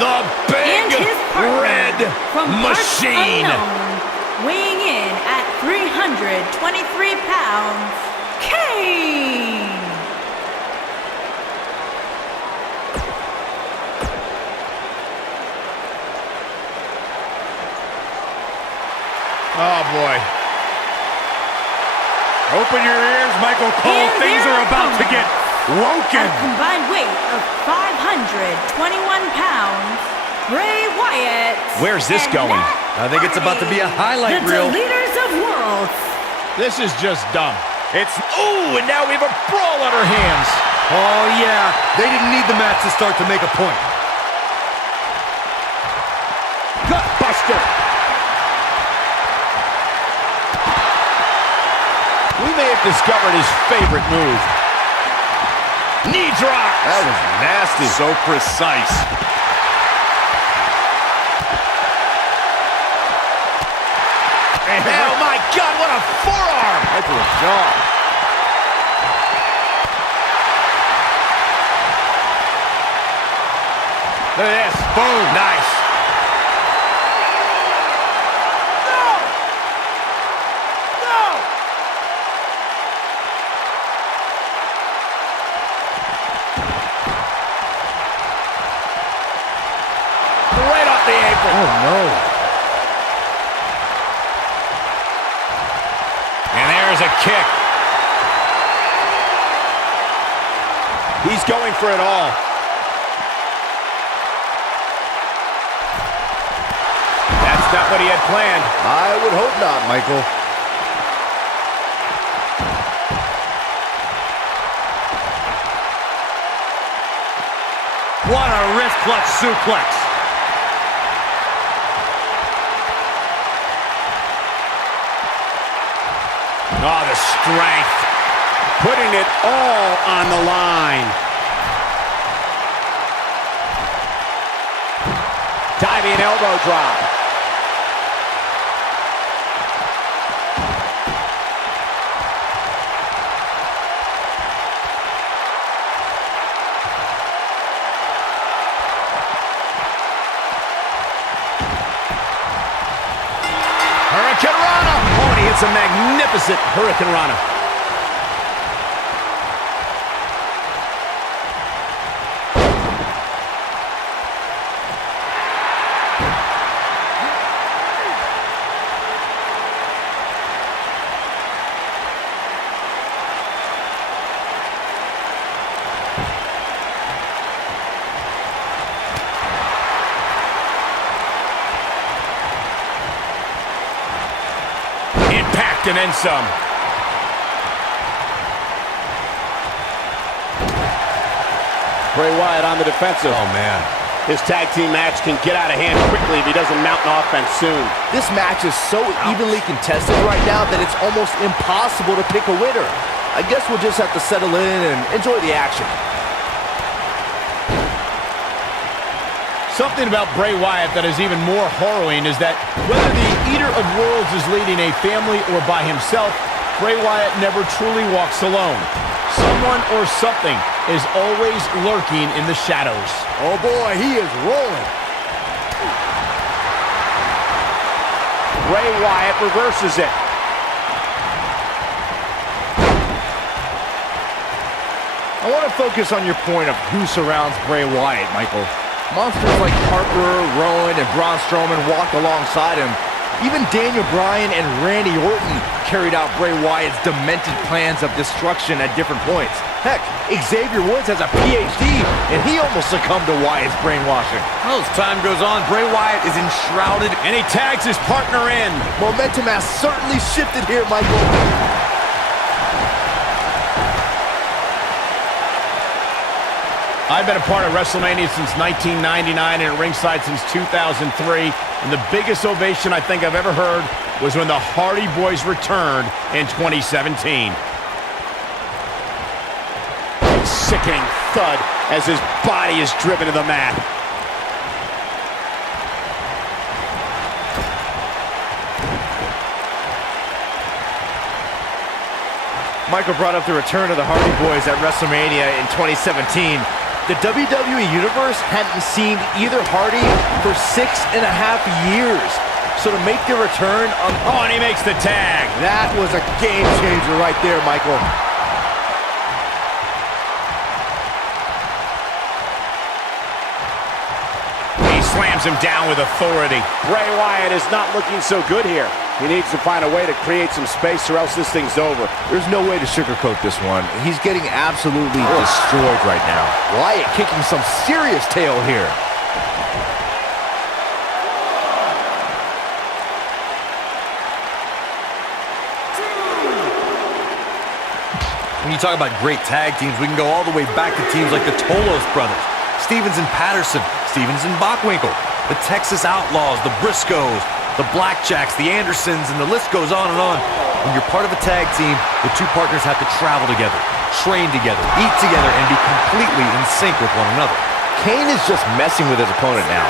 The big red machine. Weighing in at 323 pounds, Kane. Oh, boy. Open your ears, Michael Cole. Things are about to get woken. At a combined weight of 521 pounds, Bray Wyatt. Where's this going? I think it's about to be a highlight reel. The leaders of worlds. This is just dumb. Ooh, and now we have a brawl on our hands. Oh, yeah. They didn't need the match to start to make a point. Gutbuster. We may have discovered his favorite move. Knee drop. That was nasty. So precise. Oh, my God, what a forearm. Right to the jaw. Look at this. Boom. Nice. No! No! Right off the apron. Oh, no. And there's a kick. He's going for it all. That's not what he had planned. I would hope not, Michael. What a wrist clutch suplex. Oh, the strength. Putting it all on the line. Diving elbow drop. Hurricane Rana. Oh, and he hits a magnificent Hurricane Rana. And then some. Bray Wyatt on the defensive. Oh, man. His tag team match can get out of hand quickly if he doesn't mount an offense soon. This match is so evenly contested right now that it's almost impossible to pick a winner. I guess we'll just have to settle in and enjoy the action. Something about Bray Wyatt that is even more harrowing is that whether the Eater of Worlds is leading a family or by himself, Bray Wyatt never truly walks alone. Someone or something is always lurking in the shadows. Oh, boy, he is rolling. Bray Wyatt reverses it. I want to focus on your point of who surrounds Bray Wyatt, Michael. Monsters like Harper, Rowan, and Braun Strowman walk alongside him. Even Daniel Bryan and Randy Orton carried out Bray Wyatt's demented plans of destruction at different points. Heck, Xavier Woods has a PhD, and he almost succumbed to Wyatt's brainwashing. Well, as time goes on, Bray Wyatt is enshrouded. And he tags his partner in. Momentum has certainly shifted here, Michael. I've been a part of WrestleMania since 1999 and at ringside since 2003. And the biggest ovation I think I've ever heard was when the Hardy Boys returned in 2017. A sickening thud as his body is driven to the mat. Michael brought up the return of the Hardy Boys at WrestleMania in 2017. The WWE Universe hadn't seen either Hardy for 6.5 years. So to make their return... Oh, and he makes the tag. That was a game changer right there, Michael. Slams him down with authority. Bray Wyatt is not looking so good here. He needs to find a way to create some space or else this thing's over. There's no way to sugarcoat this one. He's getting absolutely destroyed right now. Wyatt kicking some serious tail here. When you talk about great tag teams, we can go all the way back to teams like the Tolos brothers, Stevens and Patterson, Stevens and Bockwinkel, the Texas Outlaws, the Briscoes, the Blackjacks, the Andersons, and the list goes on and on. When you're part of a tag team, the two partners have to travel together, train together, eat together, and be completely in sync with one another. Kane is just messing with his opponent now.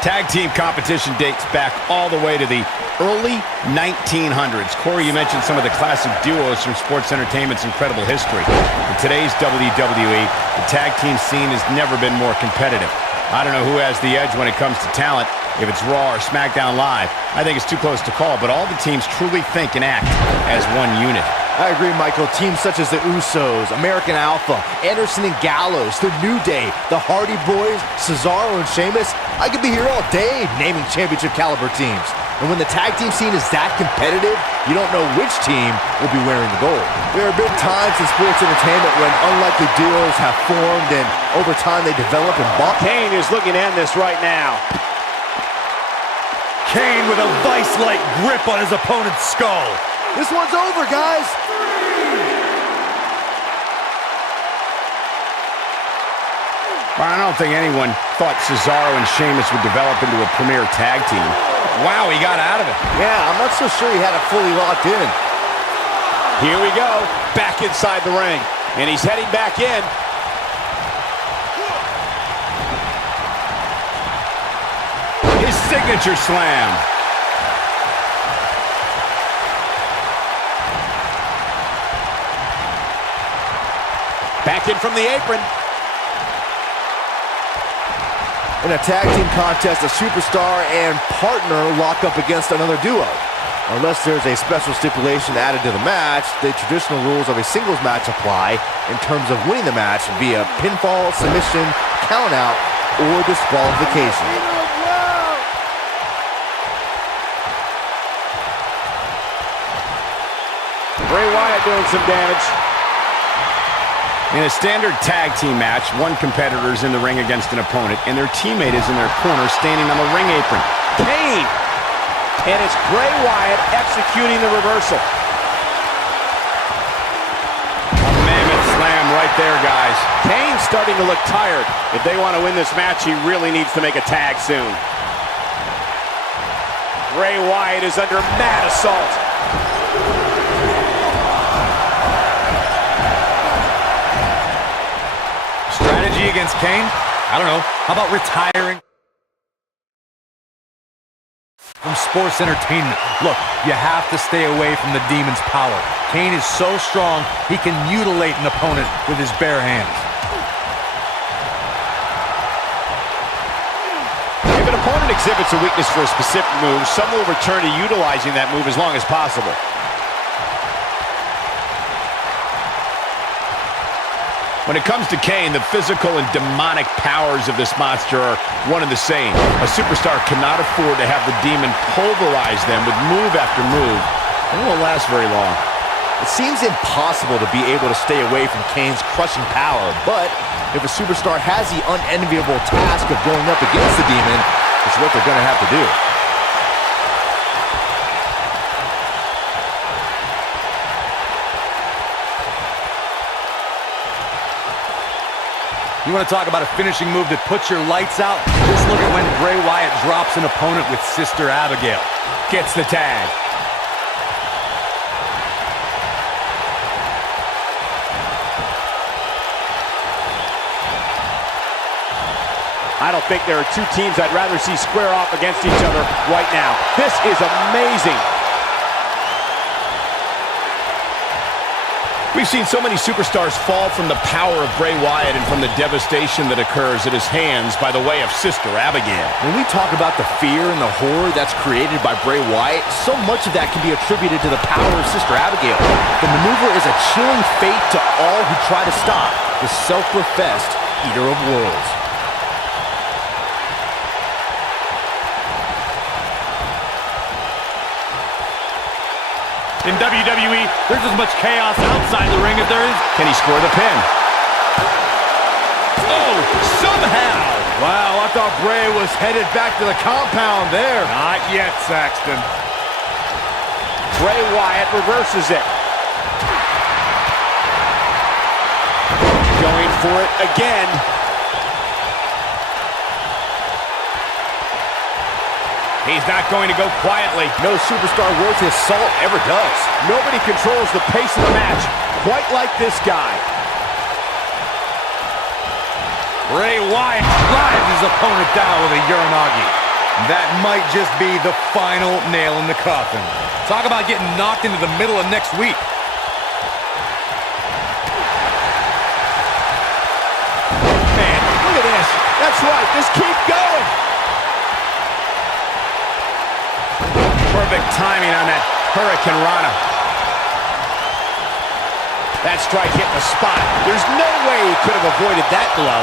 Tag team competition dates back all the way to the early 1900s. Corey, you mentioned some of the classic duos from sports entertainment's incredible history. In today's WWE, the tag team scene has never been more competitive. I don't know who has the edge when it comes to talent, if it's Raw or SmackDown Live. I think it's too close to call, but all the teams truly think and act as one unit. I agree, Michael. Teams such as the Usos, American Alpha, Anderson and Gallows, The New Day, the Hardy Boys, Cesaro and Sheamus. I could be here all day naming championship caliber teams. And when the tag team scene is that competitive, you don't know which team will be wearing the gold. There have been times in sports entertainment when unlikely duos have formed and over time they develop and bond. Kane is looking to end this right now. Kane with a vice-like grip on his opponent's skull. This one's over, guys. Well, I don't think anyone thought Cesaro and Sheamus would develop into a premier tag team. Wow, he got out of it. Yeah, I'm not so sure he had it fully locked in. Here we go, back inside the ring. And he's heading back in. His signature slam. Back in from the apron. In a tag team contest, a superstar and partner lock up against another duo. Unless there's a special stipulation added to the match, the traditional rules of a singles match apply in terms of winning the match via pinfall, submission, countout, or disqualification. Bray Wyatt doing some damage. In a standard tag team match, one competitor is in the ring against an opponent, and their teammate is in their corner standing on the ring apron. Kane! And it's Bray Wyatt executing the reversal. A mammoth slam right there, guys. Kane's starting to look tired. If they want to win this match, he really needs to make a tag soon. Bray Wyatt is under mad assault. Strategy against Kane? I don't know. How about retiring from sports entertainment? Look, you have to stay away from the demon's power. Kane is so strong, he can mutilate an opponent with his bare hands. If an opponent exhibits a weakness for a specific move, some will return to utilizing that move as long as possible. When it comes to Kane, the physical and demonic powers of this monster are one and the same. A superstar cannot afford to have the demon pulverize them with move after move. It won't last very long. It seems impossible to be able to stay away from Kane's crushing power, but if a superstar has the unenviable task of going up against the demon, it's what they're going to have to do. You want to talk about a finishing move that puts your lights out? Just look at when Bray Wyatt drops an opponent with Sister Abigail. Gets the tag. I don't think there are two teams I'd rather see square off against each other right now. This is amazing. We've seen so many superstars fall from the power of Bray Wyatt and from the devastation that occurs at his hands by the way of Sister Abigail. When we talk about the fear and the horror that's created by Bray Wyatt, so much of that can be attributed to the power of Sister Abigail. The maneuver is a chilling fate to all who try to stop the self-professed Eater of Worlds. In WWE, there's as much chaos outside the ring as there is. Can he score the pin? Oh, somehow! Wow, I thought Bray was headed back to the compound there. Not yet, Saxton. Bray Wyatt reverses it. Going for it again. He's not going to go quietly. No superstar worth his salt ever does. Nobody controls the pace of the match quite like this guy. Bray Wyatt drives his opponent down with a Uranagi. That might just be the final nail in the coffin. Talk about getting knocked into the middle of next week. Man, look at this. That's right. Just keep going. Perfect timing on that Hurricane Rana. That strike hit the spot. There's no way he could have avoided that blow.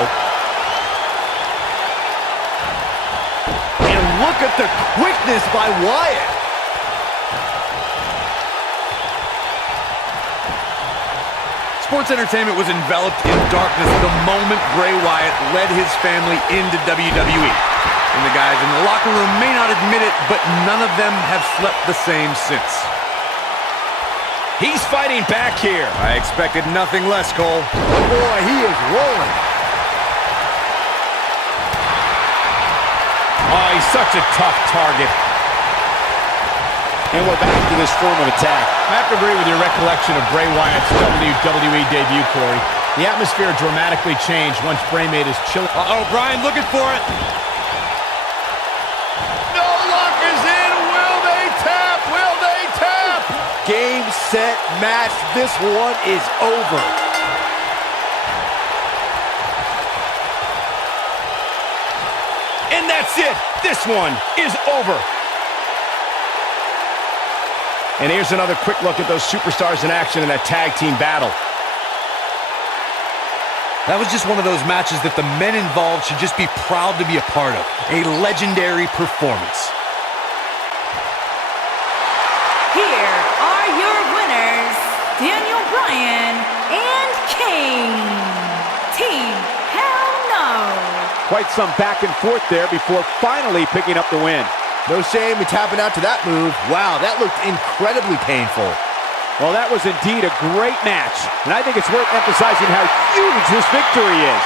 And look at the quickness by Wyatt. Sports entertainment was enveloped in darkness the moment Bray Wyatt led his family into WWE. And the guys in the locker room may not admit it, but none of them have slept the same since. He's fighting back here. I expected nothing less, Cole. Boy, he is rolling. Oh, he's such a tough target. And we're back to this form of attack. I have to agree with your recollection of Bray Wyatt's WWE debut, Corey. The atmosphere dramatically changed once Bray made his chilling... Uh-oh, Brian looking for it. No luck is in. Will they tap? Will they tap? Game, set, match. This one is over. And that's it. This one is over. And here's another quick look at those superstars in action in that tag team battle. That was just one of those matches that the men involved should just be proud to be a part of. A legendary performance. Here are your winners, Daniel Bryan and King. Team Hell No. Quite some back and forth there before finally picking up the win. No shame in tapping out to that move. Wow, that looked incredibly painful. Well, that was indeed a great match. And I think it's worth emphasizing how huge this victory is.